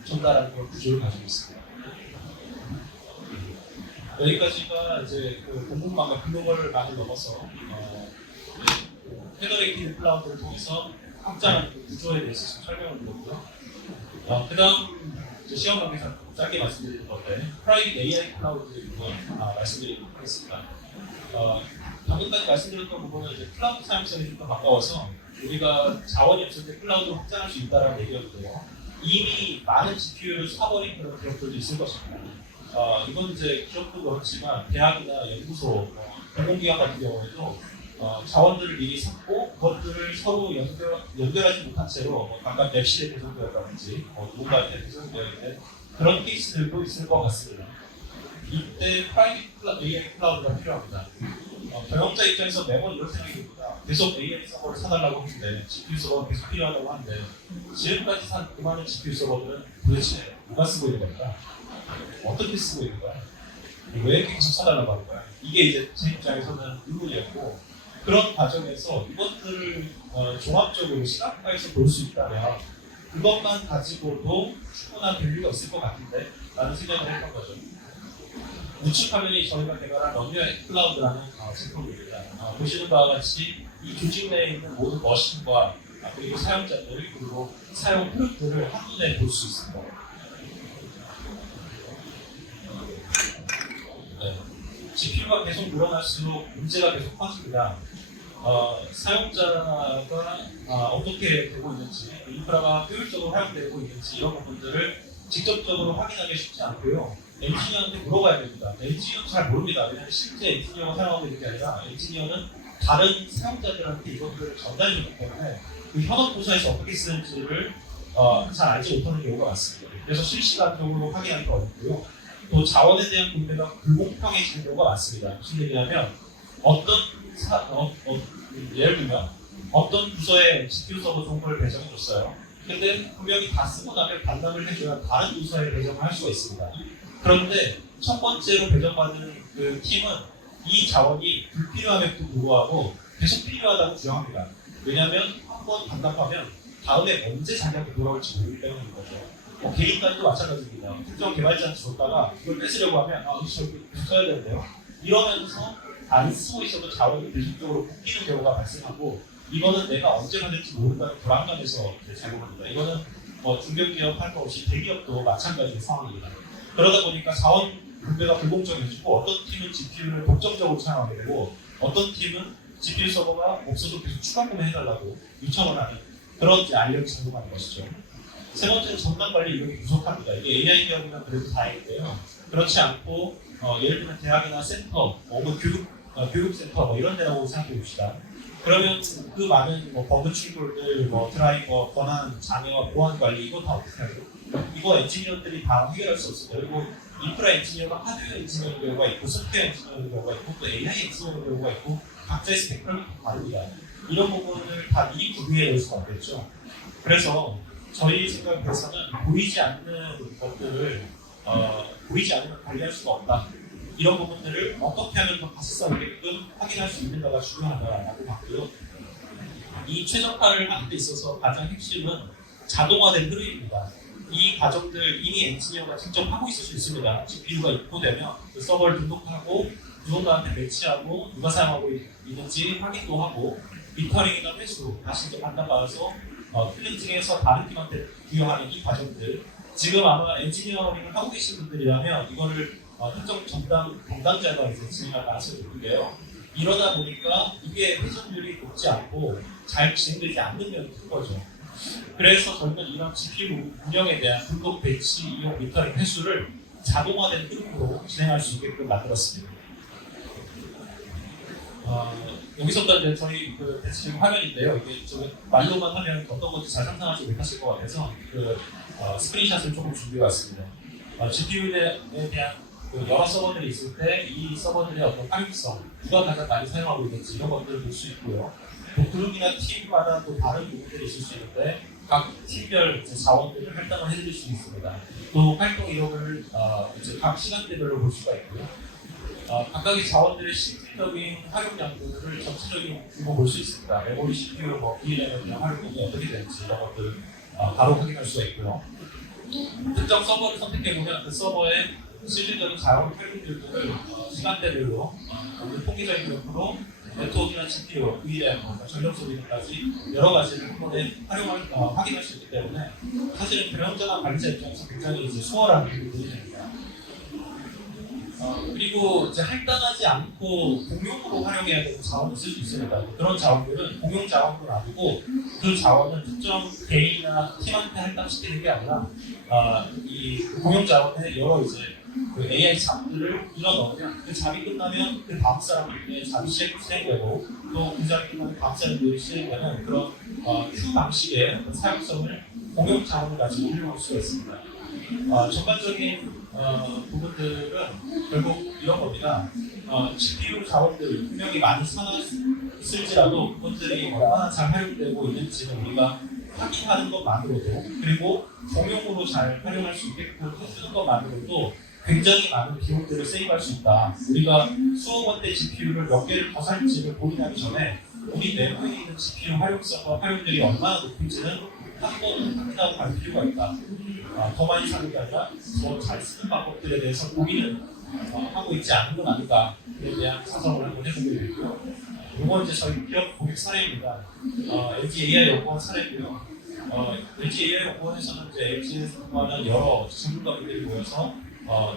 전달하는 그런 구조를 가지고 있습니다. 여기까지가 이제 그 공급망과 글로벌망을 넘어서 페더레이티드 클라우드를 통해서 확장하는 그 구조에 대해서 좀 설명을 드렸고요. 그 다음 시험 관계상 짧게 말씀드릴 건데 프라이빗 AI 클라우드에 부분 말씀드리도록 하겠습니다. 방금까지 말씀드렸던 부분은 이제 클라우드 사용성이 좀 더 가까워서 우리가 자원이 없을 때 클라우드로 확장할 수 있다는 얘기였는데요. 이미 많은 GPU를 사버린 그런 기업들도 있을 것입니다. 이건 이제 기업도 그렇지만 대학이나 연구소, 공공기관 같은 경우에도 자원들을 미리 샀고 그것들을 서로 연결하지 못한 채로 각각 랩실에 배송되었다든지 누군가한테 배송되어 있는 그런 케이스들도 있을 것 같습니다. 이때 프라이빗 AI 클라우드가 필요합니다. 경영자 입장에서 매번 이런 생각이 듭니다. 계속 AI 서버를 사달라고 하는데 GPU 서버가 계속 필요하다고 하는데 지금까지 산 그 많은 GPU 서버들은 도대체 누가 쓰고 있는 걸까? 어떻게 쓰고 있는 거야? 왜 이렇게 계속 사달라고 하는 거야? 이게 이제 제 입장에서는 의문이었고 그런 과정에서 이것들을 종합적으로 시각화해서 볼 수 있다면 그것만 가지고도 충분한 밸류가 있을 것 같은데 라는 생각을 했던 거죠. 우측 화면이 저희가 개발한 런웨어 클라우드라는 제품입니다. 보시는 바와 같이 이 조직 내에 있는 모든 머신과 그리고 사용자들 그리고 사용 흐름들을 한눈에 볼 수 있습니다. 네. GPU가 계속 늘어날수록 문제가 계속 커집니다. 사용자가 어떻게 되고 있는지, 인프라가 효율적으로 활용되고 있는지 이런 부분들을 직접적으로 확인하기 쉽지 않고요. 엔지니어한테 물어봐야 됩니다. 엔지니어는 잘 모릅니다. 왜냐하면 실제 엔지니어가 사용하고 있는 게 아니라 엔지니어는 다른 사용자들한테 이것들을 전달해주기 때문에 그 현업 부서에서 어떻게 쓰는지를 잘 알지 못하는 경우가 많습니다. 그래서 실시간적으로 확인하기가 어렵고요. 또 자원에 대한 분배가 불공평해지는 경우가 많습니다. 무슨 얘기냐면 예를 들면 어떤 부서에 GPU 서버 정보를 배정해줬어요. 근데 분명히 다 쓰고 나면 반납을 해줘야 다른 부서에 배정을 할 수가 있습니다. 그런데 첫 번째로 배정받은 그 팀은 이 자원이 불필요함에도 불구하고 계속 필요하다고 주장합니다. 왜냐하면 한번 반납하면 다음에 언제 자기한테 돌아올지 모르기 때문인 거죠. 개인 단위도 마찬가지입니다. 특정 개발자한테 줬다가 이걸 뺏으려고 하면 이거 계속 써야 되는데요. 이러면서 안 쓰고 있어도 자원이 계속적으로 굽히는 경우가 발생하고 이거는 내가 언제 받을지 모른다는 불안감에서 작용합니다. 이거는 중견기업 할 것 없이 대기업도 마찬가지의 상황입니다. 그러다 보니까 자원 분배가 불공정해지고 어떤 팀은 GPU를 독점적으로 사용하게 되고 어떤 팀은 GPU 서버가 없어도 계속 추가 구매해달라고 요청을 하는 그런 알력이 작동하는 것이죠. 세 번째는 전담 관리 인력이 부족합니다. 이게 AI 기업이면 그래도 다행인데요. 그렇지 않고 예를 들면 대학이나 센터, 혹은 교육센터 이런 데라고 생각해 봅시다. 그러면 그 많은 버그 출굴들, 드라이버, 권한, 장애와 보안 관리 이거 다 어떻게 해요? 이거 엔지니어들이 다 해결할 수 없어요. 그리고 인프라 엔지니어가 하드웨어 엔지니어인 경우가 있고 소프트웨어 엔지니어인 경우가 있고 또 AI 엔지니어인 경우가 있고 각자의 스펙트럼이 다릅니다. 이런 부분을 다 미리 구비해 놓을 수가 없겠죠. 그래서 저희 생각에서는 보이지 않는 것들을 보이지 않으면 관리할 수가 없다. 이런 부분들을 어떻게 하면 더 가시성 있게끔 확인할 수 있는가가 중요하다고 봤고요. 이 최적화를 하는 데 있어서 가장 핵심은 자동화된 흐름입니다. 이 과정들 이미 엔지니어가 직접 하고 있을 수 있습니다. GPU가 입고되면 그 서버를 등록하고 누군가한테 배치하고 누가 사용하고 있는지 확인도 하고 리터링이나 회수 다시 이제 반납받아서 클렌징해서 다른 팀한테 부여하는 이 과정들 지금 아마 엔지니어링을 하고 계신 분들이라면 이거를 특정 담당자가 이제 진행할 가능성이 높은데요. 이러다 보니까 이게 회전율이 높지 않고 잘 진행되지 않는 면이 큰 거죠. 그래서 저희는 이런 GPU 운영에 대한 등록 배치, 이용, 리터링 횟수를 자동화된 흐름으로 진행할 수 있게끔 만들었습니다. 여기서부터 이제 저희 그 대체적인 화면인데요. 이게 좀 말로만 하면 어떤 건지 잘 상상하지 못하실 것 같아서 스크린샷을 조금 준비해왔습니다. GPU에 대한 여러 서버들이 있을 때 이 서버들의 어떤 활용성, 누가 가장 많이 사용하고 있는지 이런 것들을 볼 수 있고요. 또 그룹이나 팀마다 또 다른 부분들이 있을 수 있는데 각 팀별 자원들을 할당을 해드릴 수 있습니다. 또 활동 이력을 이제 각 시간대별로 볼 수가 있고요. 각각의 자원들의 실질적인 활용량들을 전체적인 규모 볼 수 있습니다. 메모리 CPU, VRAM의 활용량이 어떻게 되는지 이런 것들 바로 확인할 수가 있고요. 특정 서버를 선택해보면 그 서버의 실질적인 자원 활용률들을 시간대별로 통계적인 그래프로 네트워크나 CPU, VRAM, 전력 소비까지 여러 가지를 한 번에 확인할 수 있기 때문에 사실은 경영자나 관리자 입장에서 굉장히 이제 수월한 부분들이 됩니다. 그리고 이제 할당하지 않고 공용으로 활용해야 되는 자원이 있을 수 있습니다. 그런 자원들은 공용 자원으로 놔두고 그 자원은 특정 개인이나 팀한테 할당시키는 게 아니라 이 공용 자원에 여러 이제 그 AI 잡들을 밀어 넣으면 그 잡이 끝나면 그 다음 사람에게 잡이 실행되고 또 그 잡이 끝나면 다음 사람들이 실행되는 그런 큐 방식의 사용성을 공용 자원을 가지고 활용할 수가 있습니다. 전반적인 부분들은 결국 이런 겁니다. CPU 자원들 분명히 많이 쓸지라도 그것들이 얼마나 잘 활용되고 있는지는 우리가 확인하는 것만으로도, 그리고 공용으로 잘 활용할 수 있게끔 해주는 것만으로도 굉장히 많은 비용들을 세이브할 수 있다. 우리가 수억 원대 GPU를 몇 개를 더 살지를 고민하기 전에 우리 내부에 있는 GPU 활용성과 활용률이 얼마나 높은지는 한 번은 확인하고 갈 필요가 있다. 더 많이 사는 게 아니라 더 잘 쓰는 방법들에 대해서 고민을 하고 있지 않은 건 아닌가에 대한 자성을 한번 해보게 되고요. 이건 이제 저희 기업 고객 사례입니다. LG AI 연구원 사례고요. LG AI 연구원에서는 이제 LG에서 하는 여러 전문가분들이 모여서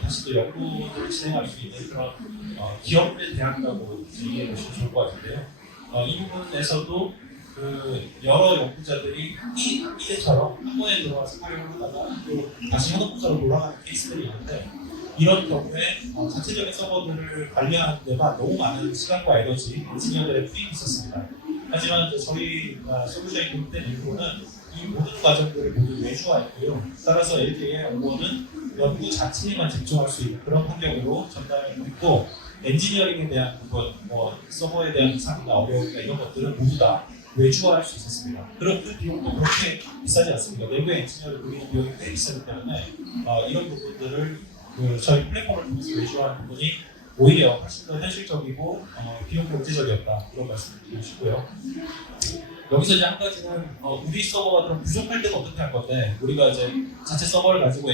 다시 또 연구를 진행할 수 있는 그런 기업의 대학이라고 이해해 보시면 좋을 것 같은데요. 이 부분에서도 그 여러 연구자들이 학기제처럼 한 번에 들어와서 활용을 하다가 또 다시 현업부서로 돌아가는 케이스들이 있는데, 이런 경우에 자체적인 서버들을 관리하는 데만 너무 많은 시간과 에너지, 엔지니어들의 투입이 있었습니다. 하지만 이제 저희 솔루션이 공된 일부는 이 모든 과정들을 모두 외주화했고요. 따라서 LG의 연구원은 연구 자체에만 집중할 수 있는 그런 환경으로 전달했고, 엔지니어링에 대한 부분, 서버에 대한 이상이나 어려움이나 이런 것들은 모두 다 외주화할 수 있었습니다. 그런 그 비용도 그렇게 비싸지 않습니다. 내부의 엔지니어를 돌리는 비용이 꽤 비싸기 때문에 이런 부분들을 저희 플랫폼을 통해서 외주화하는 부분이 오히려 훨씬 더 현실적이고 비용 경제적이었다, 이런 말씀을 드리고 싶고요. 여기서 이제 한 가지는 우리 서버가 그럼 부족할 때는 어떻게 할 건데, 우리가 이제 자체 서버를 가지고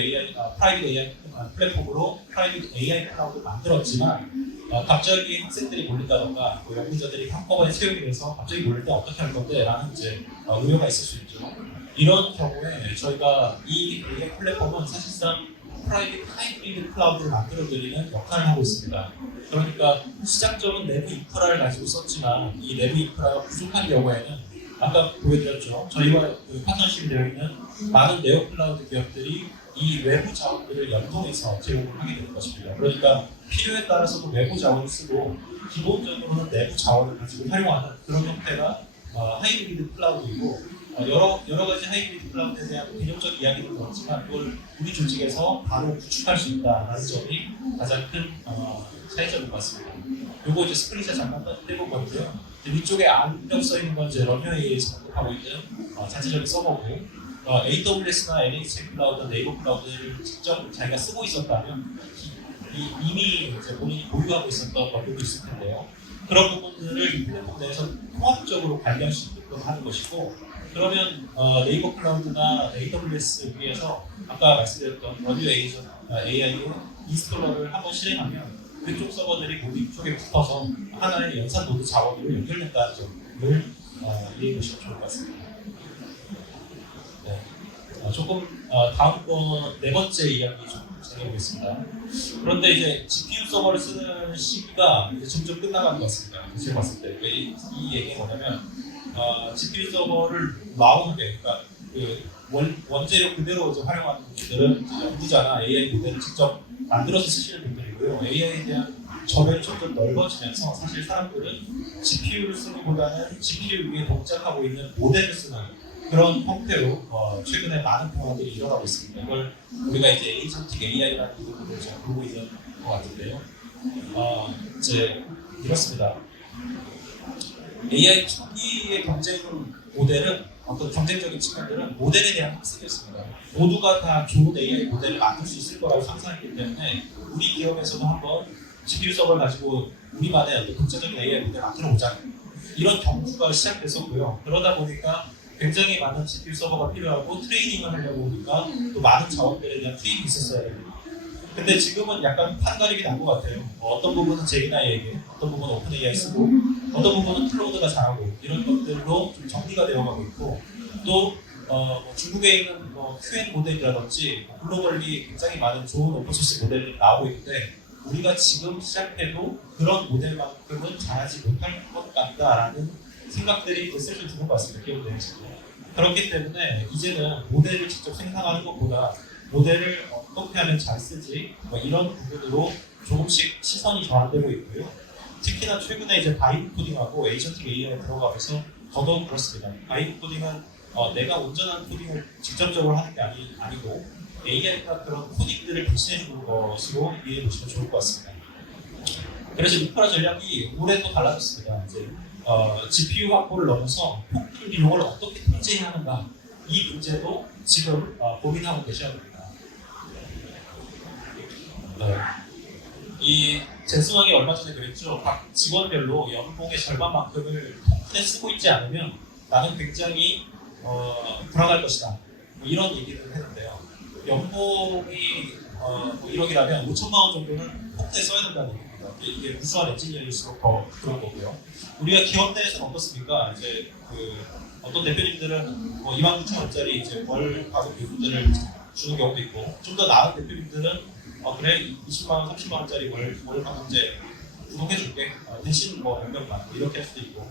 프라이빗 AI 플랫폼으로 프라이빗 AI 클라우드를 만들었지만 갑자기 학생들이 몰린다던가 연구자들이 한꺼번에 채용이 돼서 갑자기 몰릴 때 어떻게 할 건데 라는 이제 우려가 있을 수 있죠. 이런 경우에 저희가 이 AI 플랫폼은 사실상 프라이빗 하이브리드 클라우드를 만들어드리는 역할을 하고 있습니다. 그러니까 시작점은 내부 인프라를 가지고 썼지만 이 내부 인프라가 부족한 경우에는 아까 보여드렸죠. 저희와 파트너십이 되어 있는 많은 네오 클라우드 기업들이 이 외부 자원들을 연동해서 제공을 하게 되는 것입니다. 그러니까 필요에 따라서도 외부 자원을 쓰고 기본적으로는 내부 자원을 가지고 활용하는 그런 형태가 하이브리드 클라우드이고, 여러 가지 하이브리드 클라우드에 대한 개념적 이야기도 들었지만 그걸 우리 조직에서 바로 구축할 수 있다는 점이 가장 큰 차이점인 것 같습니다. 요거 이제 스크린샷 잠깐 떼본 건데요. 위쪽에 안경 써 있는 건 이제 런웨이에서 공급하고 있는 자체적인 서버고, AWS나 NHN 클라우드, 네이버 클라우드를 직접 자기가 쓰고 있었다면 이미 이제 본인이 보유하고 있었던 것들도 있을 텐데요. 그런 부분들을 이 플랫폼 내에서 통합적으로 관리할 수 있게끔 하는 것이고, 그러면 네이버 클라우드나 AWS 위에서 아까 말씀드렸던 러뷰 에이전 AI의 인스톨러를 한번 실행하면 그쪽 서버들이 모두 이쪽에 붙어서 하나의 연산 노드 자원으로 연결된다는 점을 이해해 보시면 좋을 것 같습니다. 네. 조금 다음 거 네 번째 이야기 좀 진행해보겠습니다. 그런데 이제 GPU 서버를 쓰는 시기가 이제 점점 끝나가는 것 같습니다. 제가 봤을 때 이 얘기가 뭐냐면 GPU 서버를 나오게, 그러니까 그 원재료 그대로 활용하는 분들은 연구자나 AI 모델을 직접 만들어서 쓰시는 분들이고요. AI에 대한 저변이 점점 넓어지면서 사실 사람들은 GPU를 쓰기보다는 GPU 위에 동작하고 있는 모델을 쓰는 그런 형태로 최근에 많은 변화들이 일어나고 있습니다. 이걸 우리가 이제 에이전틱 AI라는 부분으로 좀 보고 있는 것 같은데요. 이제 이렇습니다. AI 초기의 경쟁 모델은 어떤 경쟁적인 측면들은 모델에 대한 학습이었습니다. 모두가 다 좋은 AI 모델을 만들 수 있을 거라고 상상했기 때문에 우리 기업에서도 한번 GPU 서버를 가지고 우리만의 어떤 독자적인 AI 모델을 만들어보자, 이런 경주가 시작됐었고요. 그러다 보니까 굉장히 많은 GPU 서버가 필요하고 트레이닝을 하려고 하니까 또 많은 자원들에 대한 투입이 있었어야 됩니다. 근데 지금은 약간 판가름이 난 것 같아요. 어떤 부분은 제미나이에게, 어떤 부분은 오픈AI 쓰고, 어떤 부분은 클로드가 잘하고, 이런 것들로 좀 정리가 되어가고 있고, 또 중국에 있는 QN 모델이라든지 글로벌리 굉장히 많은 좋은 오픈소스 모델이 나오고 있는데, 우리가 지금 시작해도 그런 모델만큼은 잘하지 못할 것 같다라는 생각들이 슬슬 드는 것 같습니다. 기업들에서. 그렇기 때문에 이제는 모델을 직접 생산하는 것보다 모델을 어떻게 하면 잘 쓰지, 이런 부분으로 조금씩 시선이 전환되고 있고요. 특히나 최근에 이제 바이브 코딩하고 에이전틱 AI에 들어가면서 더더욱 그렇습니다. 바이브 코딩은 내가 온전한 코딩을 직접적으로 하는 게 아니고 AI가 그런 코딩들을 대신해 주는 것으로 이해해 보시면 좋을 것 같습니다. 그래서 인프라 전략이 올해 또 달라졌습니다. 이제 GPU 확보를 넘어서 토큰 비용을 어떻게 통제해야 하는가, 이 문제도 지금 고민하고 계셔야 됩니다. 네. 이 젠슨왕이 얼마 전에 그랬죠. 각 직원별로 연봉의 절반만큼을 토큰에 쓰고 있지 않으면 나는 굉장히 불안할 것이다. 뭐 이런 얘기를 했는데요. 연봉이 뭐 1억이라면 5천만 원 정도는 토큰에 써야 된다는 얘기입니다. 이게 우수한 엔지니어일수록 더 그런 거고요. 우리가 기업 내에서는 어떻습니까? 이제 어떤 대표님들은 뭐 29,000원짜리 이제 월 가격 요금제를 주는 경우도 있고, 좀 더 나은 대표님들은 그래 20만 원, 30만 원짜리 월 가격제 구독해줄게. 대신 뭐 몇몇만 이렇게 할 수도 있고.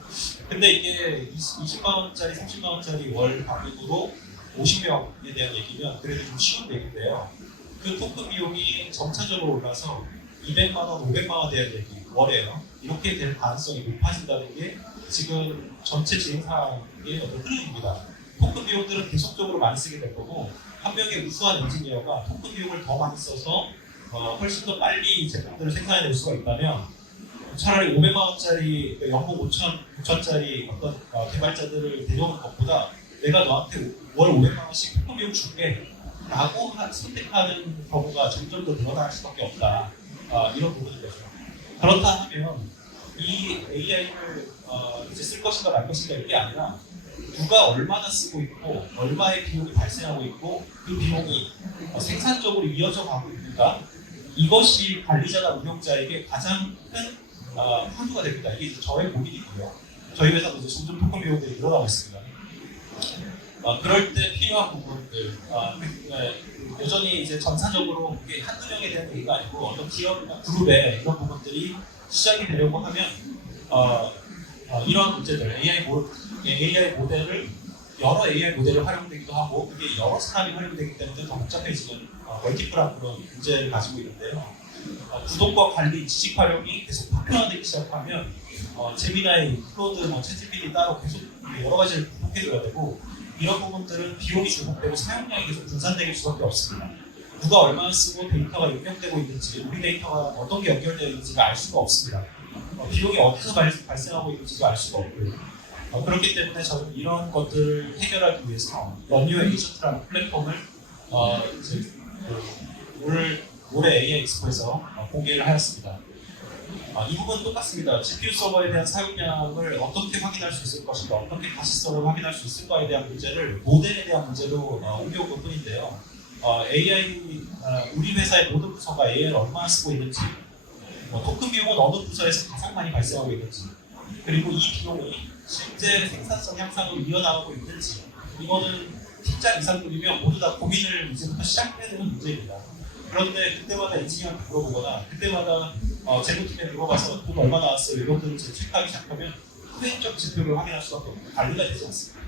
근데 이게 20만 원짜리, 30만 원짜리 월 가격으로 50명에 대한 얘기면 그래도 좀 쉬운 얘기인데요. 그 토큰 비용이 점차적으로 올라서 200만 원, 500만 원에 대한 얘기 월에요. 이렇게 될 가능성이 높아진다는 게 지금 전체 진행상의 어떤 흐름입니다. 토큰 비용들은 계속적으로 많이 쓰게 될 거고, 한 명의 우수한 엔지니어가 토큰 비용을 더 많이 써서 훨씬 더 빨리 제품들을 생산해낼 수가 있다면 차라리 500만 원짜리 연봉 5천짜리 어떤 개발자들을 데려오는 것보다 내가 너한테 월 500만 원씩 토큰 비용 줄게 라고 선택하는 경우가 점점 더 늘어날 수밖에 없다. 이런 부분인 거죠. 그렇다 하면 이 AI를 이제 쓸 것인가 말 것인가 이게 아니라 누가 얼마나 쓰고 있고 얼마의 비용이 발생하고 있고 그 비용이 생산적으로 이어져 가고 있는가, 이것이 관리자나 운영자에게 가장 큰 화두가 됩니다. 이게 저의 고민이고요. 저희 회사도 이제 점점 토큰 비용들이 늘어나고 있습니다. 그럴 때 필요한 부분들, 여전히 이제 전사적으로 이게 한두 명에 대한 얘기가 아니고 어떤 기업이나 그룹에 이런 부분들이 시작이 되려고 하면 이런 문제들, AI 모델을 여러 AI 모델을 활용되기도 하고 그게 여러 사람이 활용되기 때문에 더 복잡해지는 멀티플한 그런 문제를 가지고 있는데요. 구독과 관리, 지식 활용이 계속 보편화되기 시작하면 제미나이, 클로드, 챗GPT 따로 계속 여러 가지를 구독해줘야 되고, 이런 부분들은 비용이 중복되고 사용량이 계속 분산되길 수밖에 없습니다. 누가 얼마나 쓰고 데이터가 입력되고 있는지, 우리 데이터가 어떤 게 연결되어 있는지를 알 수가 없습니다. 비용이 어디서 발생하고 있는지도 알 수가 없고요. 그렇기 때문에 저는 이런 것들을 해결하기 위해서 런유어 에이전트라는 플랫폼을 이제 올해 AI 엑스포에서 공개를 하였습니다. 이 부분은 똑같습니다. GPU 서버에 대한 사용량을 어떻게 확인할 수 있을 것인가, 어떻게 가시성을 확인할 수 있을까에 대한 문제를 모델에 대한 문제로 옮겨온 것 뿐인데요. 우리 회사의 모든 부서가 AI를 얼마나 쓰고 있는지, 토큰 비용은 어느 부서에서 가장 많이 발생하고 있는지, 그리고 이 비용이 실제 생산성 향상으로 이어나가고 있는지, 이거는 팀장 이상급이면 모두 다 고민을 이제부터 시작해야 되는 문제입니다. 그런데 그때마다 엔지니어한테 물어보거나 그때마다 재무팀에 물어봐서 돈 얼마 나왔어요 이것들을 체크하기 시작하면 후행적 지표를 확인할 수밖에 없고 관리가 되지 않습니다.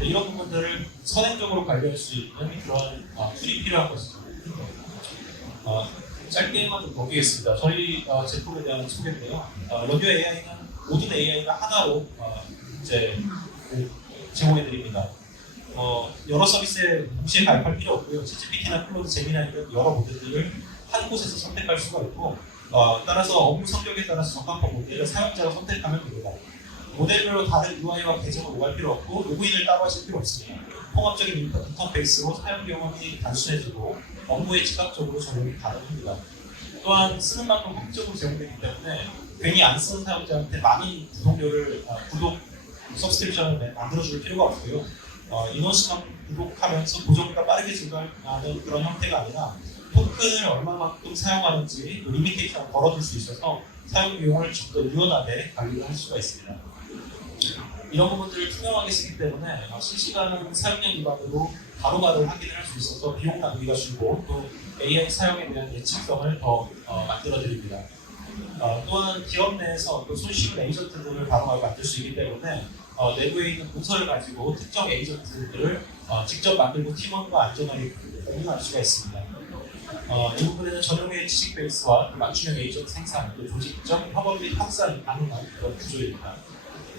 이런 부분들을 선행적으로 관리할 수 있는 그런 툴이 필요한 것이죠. 짧게만 좀 넘기겠습니다. 저희 제품에 대한 소개인데요. 런유어 AI는 모든 AI가 하나로 이제 제공해드립니다. 여러 서비스에 동시에 가입할 필요 없고요. 챗GPT나 클로드, 제미나이 이런 여러 모델들을 한 곳에서 선택할 수가 있고, 따라서 업무 성격에 따라서 적합한 모델을 사용자가 선택하면 됩니다. 모델별로 다른 UI와 계정을 오갈 필요 없고 로그인을 따로 하실 필요 없습니다. 통합적인 인터페이스로 사용 경험이 단순해지고 업무에 즉각적으로 적용이 가능합니다. 또한 쓰는 만큼 확정적으로 제공되기 때문에 괜히 안 쓰는 사용자한테 많이 구독 서브스크립션을 만들어줄 필요가 없고요. 인원수만 구독하면서 고정비가 빠르게 증가하는 그런 형태가 아니라 토큰을 얼마만큼 사용하는지 리미테이션을 걸어둘 수 있어서 사용 비용을 좀 더 유연하게 관리를 할 수가 있습니다. 이런 부분들을 투명하게 쓰기 때문에 실시간 사용량 기반으로 바로바로 확인을 할 수 있어서 비용 낭비가 줄고 또 AI 사용에 대한 예측성을 더 만들어 드립니다. 또한 기업 내에서 또 손쉬운 에이전트들을 바로바로 만들 수 있기 때문에 내부에 있는 문서를 가지고 특정 에이전트들을 직접 만들고 팀원과 안전하게 공유할 수가 있습니다. 이 부분에는 전용의 지식 베이스와 맞춤형 에이전트 생산, 또 조직적 협업 및 확산 가능한 그런 구조입니다.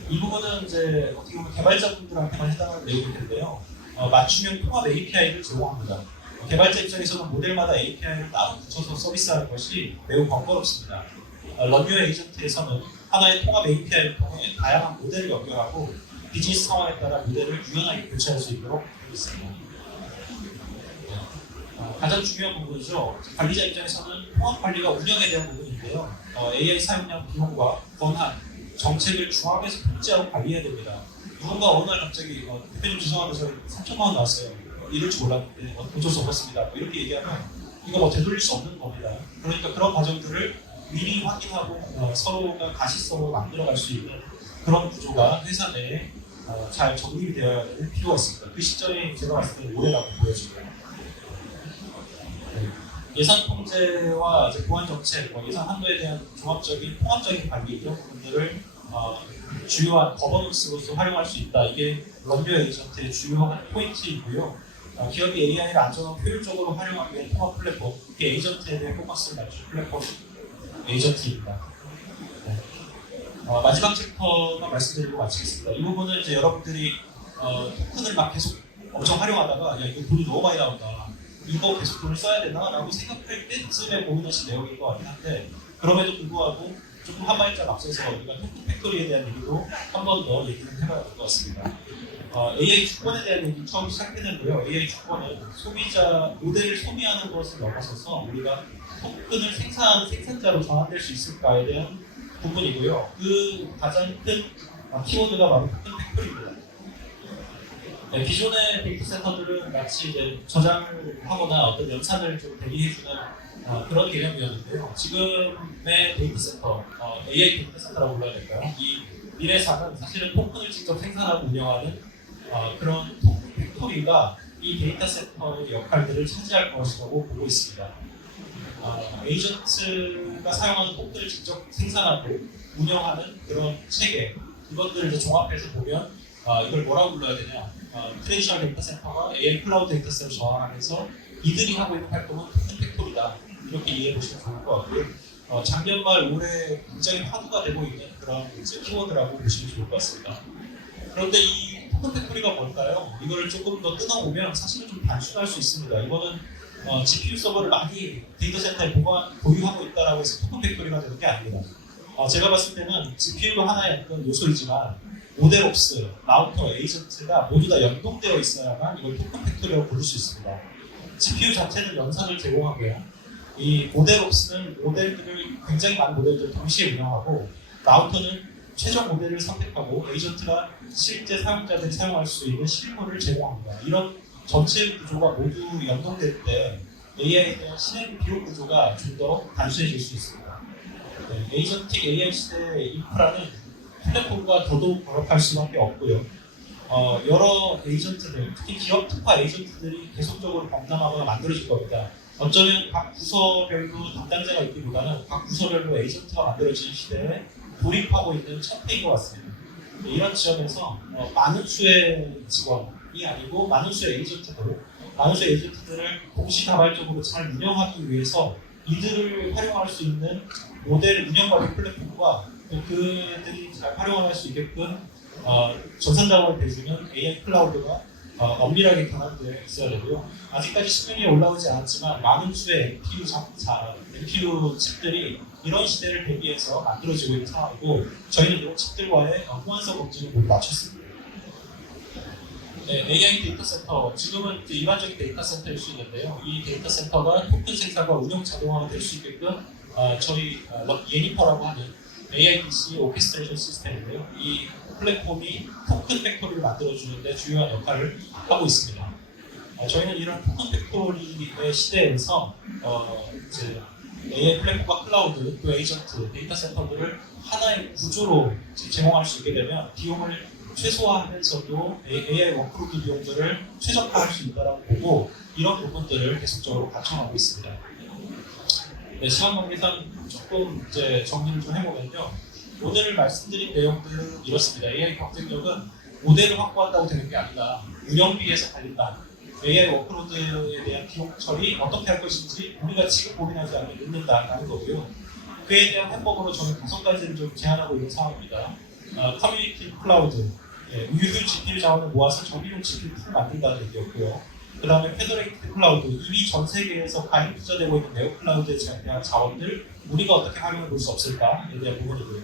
이 부분은 이제 어떻게 보면 개발자분들한테만 해당하는 내용일 텐데요. 맞춤형 통합 API를 제공합니다. 개발자 입장에서는 모델마다 API를 따로 붙여서 서비스하는 것이 매우 번거롭습니다. 런유어 에이전트에서는 하나의 통합 API를 통해 다양한 모델을 연결하고 비즈니스 상황에 따라 모델을 유연하게 교체할 수 있도록 되어 있습니다. 가장 중요한 부분이죠. 관리자 입장에서는 통합 관리가 운영에 대한 부분인데요. AI 사용량 비용과 권한, 정책을 중앙에서 통제하고 관리해야 됩니다. 누군가 어느 날 갑자기 대표님 죄송한데 저희 3천만 원 나왔어요. 이럴 줄 몰랐는데 어쩔 수 없었습니다. 이렇게 얘기하면 이거 뭐 되돌릴 수 없는 겁니다. 그러니까 그런 과정들을 미리 확인하고 서로가 가시성으로 만들어갈 수 있는 그런 구조가 회사 내에 잘 정립이 되어야 될 필요가 있습니다. 그 시점이 제가 봤을 때 올해라고 보여집니다. 예산 통제와 보안 정책, 예산 한도에 대한 종합적인 통합적인 관리 이런 부분들을 주요한 거버넌스로서 활용할 수 있다. 이게 런유어 에이전트의 주요한 포인트이고요. 기업이 AI를 안전하고 효율적으로 활용하기 위한 통합 플랫폼, 그게 에이전트에 대한 포커스를 맞춘 플랫폼 에이전트입니다. 마지막 챕터만 말씀드리고 마치겠습니다. 이 부분은 이제 여러분들이 토큰을 막 계속 엄청 활용하다가 야 이거 돈이 너무 많이 나온다. 이거 계속 돈을 써야 되나? 라고 생각할 때쯤에 고민하신 내용인 것 같긴 한데 그럼에도 불구하고 조금 한 발짝 앞서서 우리가 토큰 팩토리에 대한 얘기도 한 번 더 얘기를 해봐야 될 것 같습니다. AI 주권에 대한 얘기 처음 시작했는데요. AI 주권은 소비자 모델을 소비하는 것을 넘어서서 우리가 토큰을 생산하는 생산자로 전환될 수 있을까에 대한 부분이고요. 그 가장 큰 키워드가 바로 토큰 팩토리입니다. 네, 기존의 데이터 센터들은 마치 이제 저장을 하거나 어떤 연산을 좀 대리해주는 그런 개념이었는데요. 지금의 데이터 센터, AI 데이터 센터라고 불러야 될까요? 이 미래사는 사실은 토큰을 직접 생산하고 운영하는 그런 토큰 팩토리가 이 데이터 센터의 역할들을 차지할 것이라고 보고 있습니다. 에이전트가 사용하는 토큰을 직접 생산하고 운영하는 그런 체계, 이것들을 이제 종합해서 보면 이걸 뭐라고 불러야 되냐? 트레디셔널 데이터 센터가 AI 클라우드 데이터 센터를 전환하면서 이들이 하고 있는 활동은 토큰 팩토리다. 이렇게 이해해 보시면 좋을 것 같고요. 작년 말 올해 굉장히 화두가 되고 있는 그런 이제 키워드라고 보시면 좋을 것 같습니다. 그런데 이 토큰 팩토리가 뭘까요? 이거를 조금 더 뜯어보면 사실은 좀 단순할 수 있습니다. 이거는 GPU 서버를 많이 데이터 센터에 보유하고 있다라고 해서 토큰 팩토리가 되는 게 아닙니다. 제가 봤을 때는 GPU도 하나의 어떤 요소이지만 모델옵스, 라우터, 에이전트가 모두 다 연동되어 있어야만 이걸 토큰 팩토리라고 부를 수 있습니다. GPU 자체는 연산을 제공하고요. 이 모델옵스는 모델들을 굉장히 많은 모델들을 동시에 운영하고 라우터는 최종 모델을 선택하고 에이전트가 실제 사용자들이 사용할 수 있는 실물을 제공합니다. 이런 전체 구조가 모두 연동될 때 AI에 대한 실행 비용 구조가 좀 더 단순해질 수 있습니다. 네, 에이전틱 AI 시대의 인프라는 플랫폼과 더더욱 결합할 수밖에 없고요. 여러 에이전트들, 특히 기업 특화 에이전트들이 계속적으로 범람하거나 만들어질 겁니다. 어쩌면 각 부서별로 담당자가 있기보다는 각 부서별로 에이전트가 만들어진 시대에 돌입하고 있는 첫 해인 것 같습니다. 이런 지점에서 많은 수의 직원이 아니고 많은 수의 에이전트들을 동시다발적으로 잘 운영하기 위해서 이들을 활용할 수 있는 모델 운영관리 플랫폼과 그들이 잘 활용할 수 있게끔 전산자원을 대주는 AI 클라우드가 엄밀하게 경합되어 있어야 되고요. 아직까지 수준이 올라오지 않았지만 많은 수의 NPU 칩들이 이런 시대를 대비해서 만들어지고 있는 상황이고 저희는 이런 칩들과의 호환성 검증을 모두 마쳤습니다. 네, AI 데이터 센터, 지금은 일반적인 데이터 센터일 수 있는데요. 이 데이터 센터가 토큰 생산과 운영 자동화가 될 수 있게끔 저희 예니퍼라고 하는 AIDC 오케스트레이션 시스템인데요. 이 플랫폼이 토큰 팩토리를 만들어주는데 주요한 역할을 하고 있습니다. 저희는 이런 토큰 팩토리의 시대에서 이제 AI 플랫폼과 클라우드, 또 에이전트, 데이터 센터들을 하나의 구조로 제공할 수 있게 되면 비용을 최소화하면서도 AI 워크로드 비용들을 최적화할 수 있다고 보고 이런 부분들을 계속적으로 갖춰가고 있습니다. 네, 시간 관계상 조금 이제 정리를 좀 해보면요. 오늘 말씀드린 내용들은 이렇습니다. AI 경쟁력은 모델을 확보한다고 되는 게 아니라 운영비에서 달린다. AI 워크로드에 대한 비용 처리 어떻게 할 것인지 우리가 지금 고민하지 않으면 늦는다라는 거고요. 그에 대한 해법으로 저는 5가지를 좀 제안하고 있는 상황입니다. 커뮤니티 클라우드, 유휴 GPU 자원을 모아서 정비용 GPU 풀을 만든다는 얘기였고요. 그 다음에 페더레이티드 클라우드, 이미 전 세계에서 가입 투자되고 있는 네오 클라우드에 대한 자원들 우리가 어떻게 활용해 볼 수 없을까에 대한 부분이고요.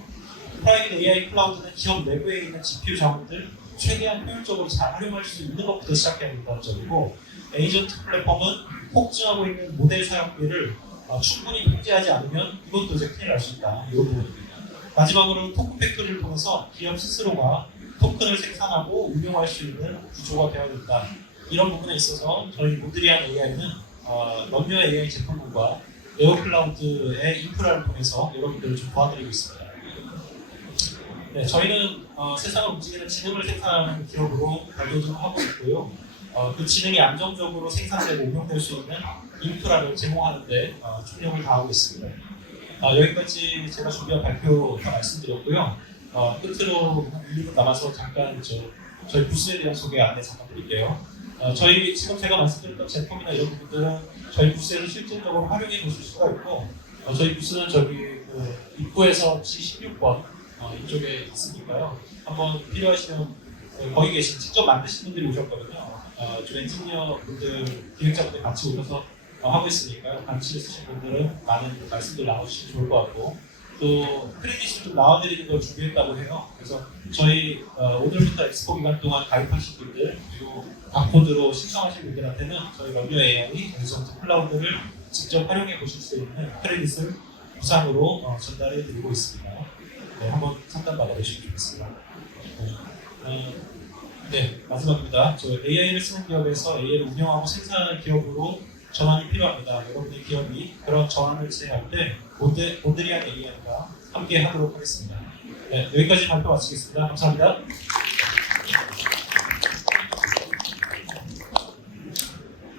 프라이빗 AI 클라우드는 기업 내부에 있는 GPU 자원들 최대한 효율적으로 잘 활용할 수 있는 것부터 시작해야 된다는 점이고, 에이전트 플랫폼은 폭증하고 있는 모델 사용비를 충분히 통제하지 않으면 이것도 이제 큰일 날 수 있다. 이 부분입니다. 마지막으로 토큰 팩토리를 통해서 기업 스스로가 토큰을 생산하고 운용할 수 있는 구조가 되어야 된다. 이런 부분에 있어서 저희 모드리안 AI는 럼요 AI 제품군과 네오클라우드의 인프라를 통해서 여러분들을 좀 도와드리고 있습니다. 네, 저희는 세상을 움직이는 지능을 생산하는 기업으로 발돋움을 하고 있고요. 그 지능이 안정적으로 생산되고 운용될 수 있는 인프라를 제공하는 데 총력을 다하고 있습니다. 여기까지 제가 준비한 발표 다 말씀드렸고요. 끝으로 1, 2분 남아서 잠깐 저희 부스에 대한 소개 안내 잠깐 드릴게요. 저희 지금 제가 말씀드렸던 제품이나 이런 부분들은 저희 부스에서 실질적으로 활용해 보실 수가 있고, 저희 부스는 저기 입구에서 G16번 이쪽에 있으니까요. 한번 필요하시면 거기 계신 직접 만드신 분들이 오셨거든요. 저 엔지니어 분들, 기획자분들 같이 오셔서 하고 있으니까요. 같이 쓰신 분들은 많은 말씀들 나눠주시면 좋을 것 같고, 또 크레딧을 좀 나와드리는 걸 준비했다고 해요. 그래서 저희 오늘부터 엑스포 기간 동안 가입하신 분들, 그리고 바코드로 신청하신 분들한테는 저희 럼요 AI 에이전트 클라우드를 직접 활용해 보실 수 있는 크레딧을 무상으로 전달해 드리고 있습니다. 네, 한번 상담 받아보시면 좋겠습니다. 네, 마지막입니다. 저 AI를 쓰는 기업에서 AI를 운영하고 생산하는 기업으로 전환이 필요합니다. 여러분의 기업이 그런 전환을 진행할 때 모드리안 AI가 함께 하도록 하겠습니다. 네, 여기까지 발표 마치겠습니다. 감사합니다.